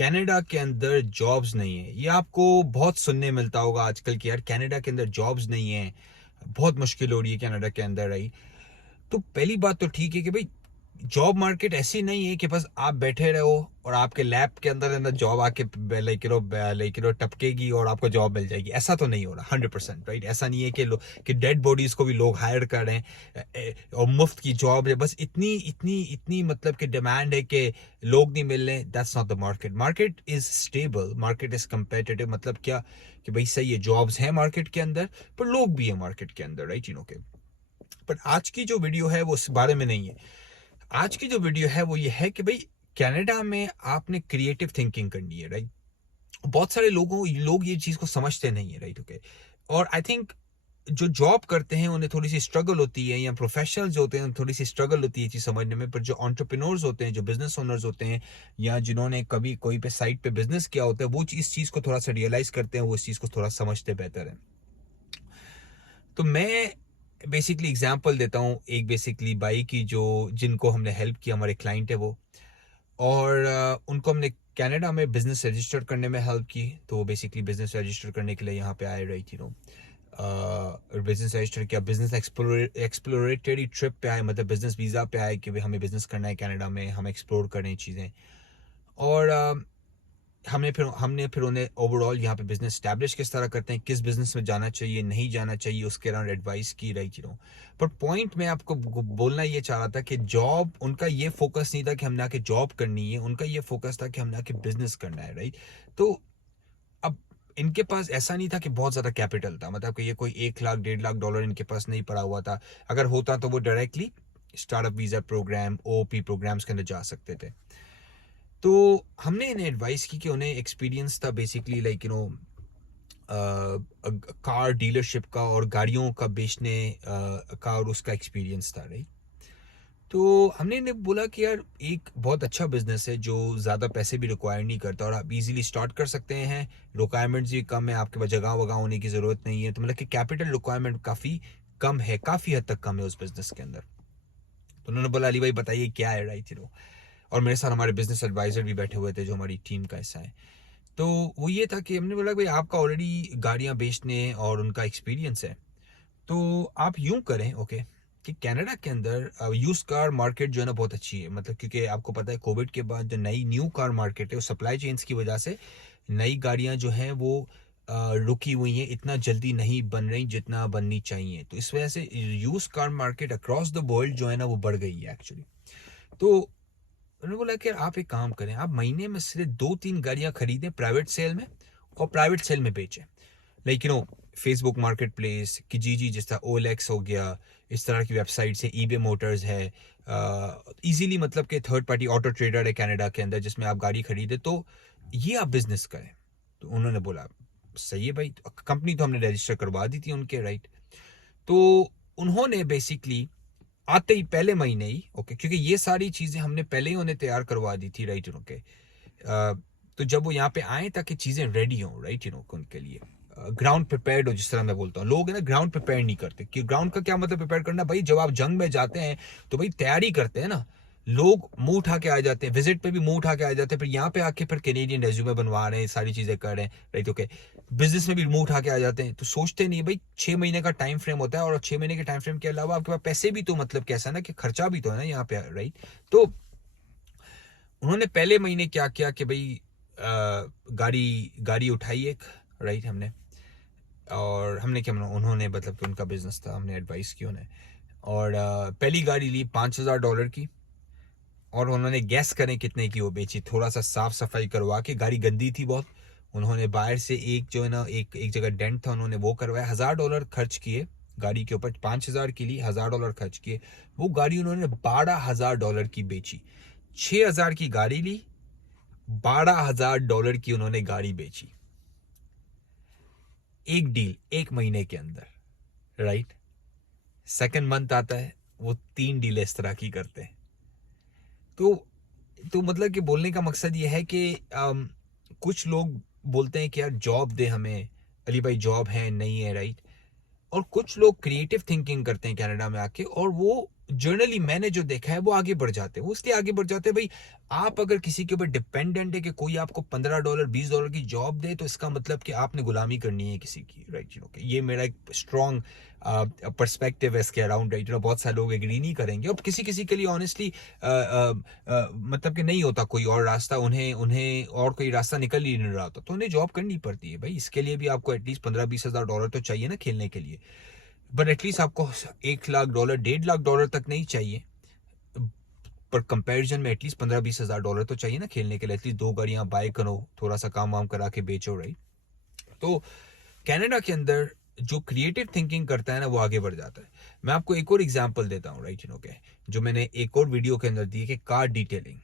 Canada के अंदर jobs नहीं है। ये आपको बहुत सुनने मिलता होगा आजकल कि यार कनाडा के अंदर जॉब्स नहीं है, बहुत मुश्किल हो रही है कनाडा के अंदर आई। तो पहली बात तो ठीक है कि भाई जॉब मार्केट ऐसी नहीं है कि बस आप बैठे रहो और आपके लैब के अंदर अंदर जॉब आके लाइक टपकेगी और आपको जॉब मिल जाएगी। ऐसा तो नहीं हो रहा 100%, राइट। ऐसा नहीं है कि डेड बॉडीज को भी लोग हायर कर रहे हैं और मुफ्त की जॉब है। बस इतनी इतनी इतनी मतलब कि डिमांड है कि लोग नहीं मिल रहे। That's not the market. Market is stable, market is competitive. मतलब क्या कि भाई सही है, जॉब्स हैं मार्केट के अंदर, पर लोग भी है मार्केट के अंदर, राइट, के। पर आज की जो वीडियो है वो उस बारे में नहीं है। आज की जो वीडियो है वो ये है कि भाई कनाडा में आपने क्रिएटिव थिंकिंग करनी है, राइट। बहुत सारे लोग ये चीज को समझते नहीं है, राइट, ओके। और आई थिंक जो जॉब करते हैं उन्हें थोड़ी सी स्ट्रगल होती है, या प्रोफेशनल्स होते हैं थोड़ी सी स्ट्रगल होती है चीज समझने में। पर जो एंटरप्रेन्योर्स होते हैं, जो बिजनेस ओनर्स होते हैं, या जिन्होंने कभी कोई पे साइट पे बिजनेस किया होता है, वो इस चीज को थोड़ा सा रियलाइज करते हैं, वो इस चीज को थोड़ा समझते बेहतर है। तो मैं बेसिकली एग्जांपल देता हूँ एक बेसिकली बाई की, जो जिनको हमने हेल्प किया, हमारे क्लाइंट है वो। और उनको हमने कनाडा में बिजनेस रजिस्टर करने में हेल्प की। तो वो बेसिकली बिजनेस रजिस्टर करने के लिए यहाँ पे आए, राइट, बिजनेस रजिस्टर किया, बिजनेस एक्सप्लोरेटरी ट्रिप पे आए, मतलब बिजनेस वीज़ा पे आए कि भाई हमें बिजनेस करना है कनाडा में, हम एक्सप्लोर करें चीज़ें। और हमने फिर उन्हें ओवरऑल यहाँ पे बिजनेस स्टैब्लिश किस तरह करते हैं, किस बिजनेस में जाना चाहिए नहीं जाना चाहिए, उसके अराउंड एडवाइस की, राइट, पर पॉइंट मैं आपको बोलना ये चाह रहा था कि जॉब, उनका ये फोकस नहीं था कि हमने आके जॉब करनी है, उनका ये फोकस था कि हमने आके बिजनेस करना है, राइट। तो अब इनके पास ऐसा नहीं था कि बहुत ज्यादा कैपिटल था, मतलब कि ये कोई 1 लाख 1.5 लाख डॉलर इनके पास नहीं पड़ा हुआ था। अगर होता तो वो directly startup visa program, OP programs के अंदर जा सकते थे। तो हमने इन्हें एडवाइस की कि उन्हें एक्सपीरियंस था बेसिकली लाइक कार डीलरशिप का और गाड़ियों का बेचने का, और उसका एक्सपीरियंस था, राइट। तो हमने इन्हें बोला कि यार एक बहुत अच्छा बिजनेस है जो ज़्यादा पैसे भी रिक्वायर नहीं करता, और आप इजीली स्टार्ट कर सकते हैं। रिक्वायरमेंट्स भी कम है, आपके पास जगह वगह होने की ज़रूरत नहीं है। तो मतलब कि कैपिटल रिक्वायरमेंट काफ़ी कम है, काफ़ी हद तक कम है उस बिजनेस के अंदर। तो उन्होंने बोला अली भाई बताइए क्या है, राइट, और मेरे साथ हमारे बिजनेस एडवाइजर भी बैठे हुए थे जो हमारी टीम का हिस्सा है। तो वो ये था कि हमने बोला भाई आपका ऑलरेडी गाड़ियां बेचने और उनका एक्सपीरियंस है, तो आप यूं करें, ओके, कि कनाडा के अंदर यूज कार मार्केट जो है ना बहुत अच्छी है। मतलब क्योंकि आपको पता है कोविड के बाद जो नई न्यू कार मार्केट है, वो सप्लाई चेन्स की वजह से नई गाड़ियां जो हैं वो रुकी हुई हैं, इतना जल्दी नहीं बन रही जितना बननी चाहिए। तो इस वजह से use car market across the world जो है ना वो बढ़ गई है एक्चुअली। तो उन्होंने बोला कि आप एक काम करें, आप महीने में सिर्फ 2-3 गाड़ियां खरीदें प्राइवेट सेल में, और प्राइवेट सेल में बेचें। लाइक फेसबुक मार्केट प्लेस की जी जिस तरह OLX हो गया, इस तरह की वेबसाइट है, eBay मोटर्स है, इजीली मतलब कि थर्ड पार्टी ऑटो ट्रेडर है कनाडा के अंदर जिसमें आप गाड़ी खरीदे, तो ये आप बिजनेस करें। तो उन्होंने बोला सही है भाई। कंपनी तो हमने रजिस्टर करवा दी थी उनके, राइट। तो उन्होंने बेसिकली आते ही पहले महीने ही, ओके, क्योंकि ये सारी चीजें हमने पहले ही उन्हें तैयार करवा दी थी, राइट, ओके। तो जब वो यहाँ पे आए ताकि चीजें रेडी हो, राइट, उनके लिए ग्राउंड प्रिपेयर्ड हो, जिस तरह मैं बोलता हूँ। लोग है ना ग्राउंड प्रिपेयर नहीं करते। कि ग्राउंड का क्या मतलब प्रिपेयर करना, भाई जब आप जंग में जाते हैं तो भाई तैयारी करते हैं ना। लोग मुंह उठा के आ जाते हैं, विजिट पे भी मुंह उठा के आ जाते हैं, फिर यहाँ पे आके फिर कैनेडियन रेज्यूमे बनवा रहे हैं, सारी चीजें कर रहे हैं, राइट, ओके। बिजनेस में भी मुंह उठा के आ जाते हैं, तो सोचते नहीं भाई 6 महीने का टाइम फ्रेम होता है, और 6 महीने के टाइम फ्रेम के अलावा आपके पास पैसे भी तो मतलब कैसा ना कि खर्चा भी तो है ना यहाँ पे, राइट। तो उन्होंने पहले महीने क्या किया कि भाई गाड़ी गाड़ी उठाई एक, राइट, हमने। और हमने क्या, उन्होंने मतलब कि उनका बिजनेस था, हमने एडवाइस की उन्हें। और पहली गाड़ी ली $5,000 की, और उन्होंने गैस करें कितने की वो बेची। थोड़ा सा साफ सफाई करवा के, गाड़ी गंदी थी बहुत, उन्होंने बाहर से एक जो है ना एक जगह डेंट था, उन्होंने वो करवाया। $1,000 खर्च किए गाड़ी के ऊपर। 5,000 की ली, $1,000 खर्च किए। वो गाड़ी उन्होंने $12,000 की बेची। 6,000 की गाड़ी ली, $12,000 की उन्होंने गाड़ी बेची। एक डील, एक महीने के अंदर, राइट। सेकंड मंथ आता है, वो 3 डील इस तरह की करते हैं। तो मतलब कि बोलने का मकसद ये है कि कुछ लोग बोलते हैं कि यार जॉब दे हमें, अली भाई जॉब है नहीं है, राइट। और कुछ लोग क्रिएटिव थिंकिंग करते हैं कनाडा में आके, और वो जनरली मैंने जो देखा है वो आगे बढ़ जाते हैं, वो इसलिए आगे बढ़ जाते हैं भाई, आप अगर किसी के ऊपर डिपेंडेंट है कि कोई आपको $15 $20 की जॉब दे, तो इसका मतलब कि आपने गुलामी करनी है किसी की, राइट? ये मेरा एक स्ट्रॉन्ग पर्सपेक्टिव है इसके अराउंड, राइट? बहुत सारे लोग एग्री नहीं करेंगे, और किसी किसी के लिए ऑनेस्टली मतलब कि नहीं होता कोई और रास्ता, उन्हें उन्हें और कोई रास्ता निकल ही नहीं रहा होता, तो उन्हें जॉब करनी पड़ती है भाई। इसके लिए भी आपको एटलीस्ट $15-20 हज़ार तो चाहिए ना खेलने के लिए, बट एटलीस्ट आपको $1 लाख $1.5 लाख तक नहीं चाहिए, पर कंपैरिजन में एटलीस्ट $15-20 हज़ार तो चाहिए ना खेलने के लिए। एटलीस्ट 2 गाड़ियां बाय करो, थोड़ा सा काम वाम करा के बेचो, राइट? तो कनाडा के अंदर जो क्रिएटिव थिंकिंग करता है ना, वो आगे बढ़ जाता है। मैं आपको एक और एग्जांपल देता हूँ, राइट? जो मैंने एक और वीडियो के अंदर दी कि कार डिटेलिंग।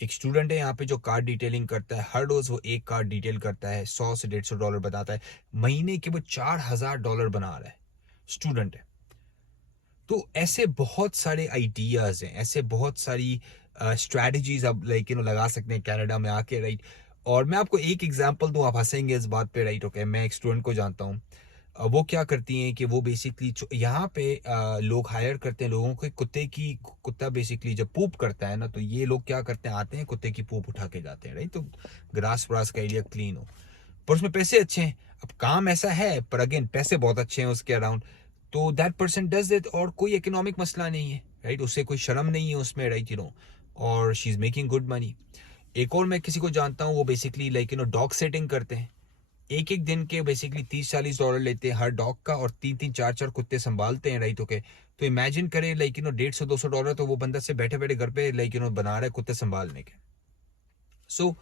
एक स्टूडेंट है यहाँ पे जो कार डिटेलिंग करता है, हर रोज वो एक कार डिटेल करता है, $100 से $150 बताता है, महीने के वो $4000 बना रहा है, स्टूडेंट है। तो ऐसे बहुत सारे आइडियाज हैं, ऐसे बहुत सारी स्ट्रैटेजीज आप लाइक लगा सकते हैं कनाडा में आके, राइट? और मैं आपको एक एग्जांपल दूं, आप हंसेंगे इस बात पे, राइट? मैं एक स्टूडेंट को जानता हूँ। वो क्या करती हैं कि वो बेसिकली यहाँ पे लोग हायर करते हैं लोगों को, कुत्ता बेसिकली जब पूप करता है ना, तो ये लोग क्या करते हैं, आते हैं कुत्ते की पूप उठा के जाते हैं, राइट? तो ग्रास व्रास का एरिया क्लीन हो, पर उसमें पैसे अच्छे हैं। अब काम ऐसा है, पर अगेन पैसे बहुत अच्छे हैं उसके अराउंड, तो दैट पर्सन डज इट, और कोई इकोनॉमिक मसला नहीं है, राइट? उससे कोई शर्म नहीं है उसमें, राइट? और she is making good money. एक और मैं किसी को जानता हूँ, वो बेसिकली लाइक डॉग सेटिंग करते हैं। एक एक दिन के बेसिकली $30-40 लेते हैं हर डॉग का, और 3-3 4-4 कुत्ते संभालते हैं, राइट? तो इमेजिन करें लाइक $150-200 तो वो बंदा से बैठे बैठे घर पे लाइक बना रहा है कुत्ते संभालने के। So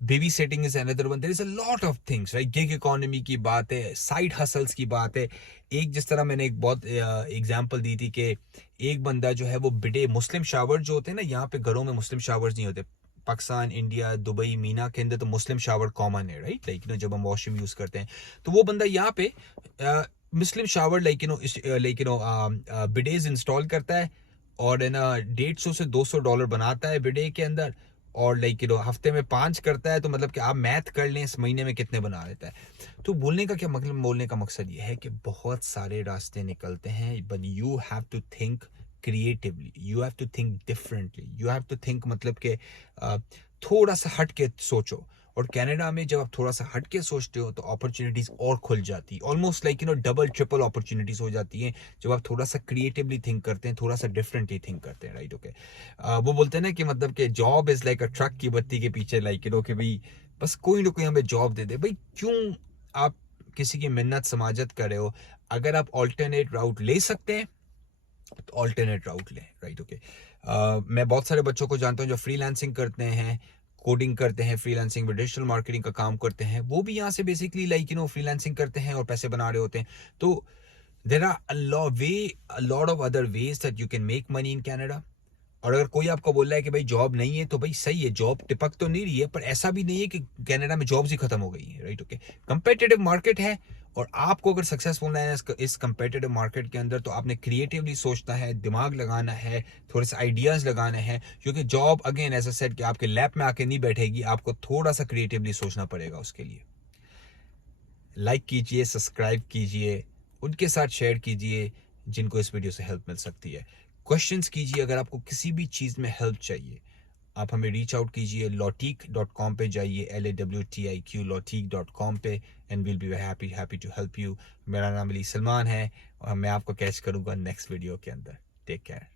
babysitting is another one, there is a lot of things, right? Gig economy की बात है, साइड हसल्स की बात है। एक जिस तरह मैंने एक बहुत एग्जांपल दी थी कि एक बंदा जो है वो बिडे, मुस्लिम शावर जो होते हैं ना, यहाँ पे घरों में मुस्लिम शावर्स नहीं होते। पाकिस्तान, इंडिया, दुबई, मीना के अंदर तो मुस्लिम शावर कॉमन है, राइट? जब हम वॉशरूम यूज करते हैं, तो वो बंदा यहाँ पे मुस्लिम शावर बिडेज इंस्टॉल करता है, और है ना $150 से $200 बनाता है बिडे के अंदर, और हफ्ते में 5 करता है, तो मतलब कि आप मैथ कर लें इस महीने में कितने बना लेता है। तो बोलने का क्या मतलब, बोलने का मकसद ये है कि बहुत सारे रास्ते निकलते हैं, but you have to think creatively, you have to think differently, you have to think मतलब कि थोड़ा सा हट के सोचो। और कनाडा में जब आप थोड़ा सा हट के सोचते हो, तो अपॉर्चुनिटीज और खुल जाती, almost like double triple opportunities हो जाती हैं, जब आप थोड़ा सा क्रिएटिवली थिंक करते हैं, थोड़ा सा डिफरेंटली थिंक करते हैं, राइट? वो बोलते हैं ना कि मतलब कि job is like a truck की बत्ती के पीछे, लाइक कि भाई बस कोई ना कोई हमें जॉब दे दे। भाई क्यों आप किसी की मिन्नत समाजत कर रहे हो? अगर आप ऑल्टरनेट राउट ले सकते हैं तो ऑल्टरनेट राउट लें, राइट? मैं बहुत सारे बच्चों को जानता हूँ जो फ्रीलांसिंग करते हैं, कोडिंग करते हैं, फ्रीलांसिंग में डिजिटल मार्केटिंग का काम करते हैं, वो भी यहाँ से बेसिकली लाइक फ्रीलांसिंग करते हैं और पैसे बना रहे होते हैं। तो there are a lot of other ways that you can make money in Canada. और अगर कोई आपको बोल रहा है कि भाई जॉब नहीं है, तो भाई सही है, जॉब टिपक तो नहीं रही है, पर ऐसा भी नहीं है कि कनाडा में जॉब्स ही खत्म हो गई है, राइट? कंपेटिटिव मार्केट है, और आपको अगर सक्सेसफुल होना है इस कंपेटिटिव मार्केट के अंदर, तो आपने क्रिएटिवली सोचना है, दिमाग लगाना है, थोड़े से आइडियाज लगाने हैं, क्योंकि job again as I said कि आपके लैप में आके नहीं बैठेगी, आपको थोड़ा सा क्रिएटिवली सोचना पड़ेगा उसके लिए। लाइक कीजिए, सब्सक्राइब कीजिए, उनके साथ शेयर कीजिए जिनको इस वीडियो से हेल्प मिल सकती है। क्वेश्चंस कीजिए, अगर आपको किसी भी चीज़ में हेल्प चाहिए, आप हमें रीच आउट कीजिए। lawteak.com पे जाइए, LAWTIQ lawteak.com पे, and will be happy to help you. मेरा नाम अली सलमान है, और मैं आपको कैच करूँगा नेक्स्ट वीडियो के अंदर। Take care.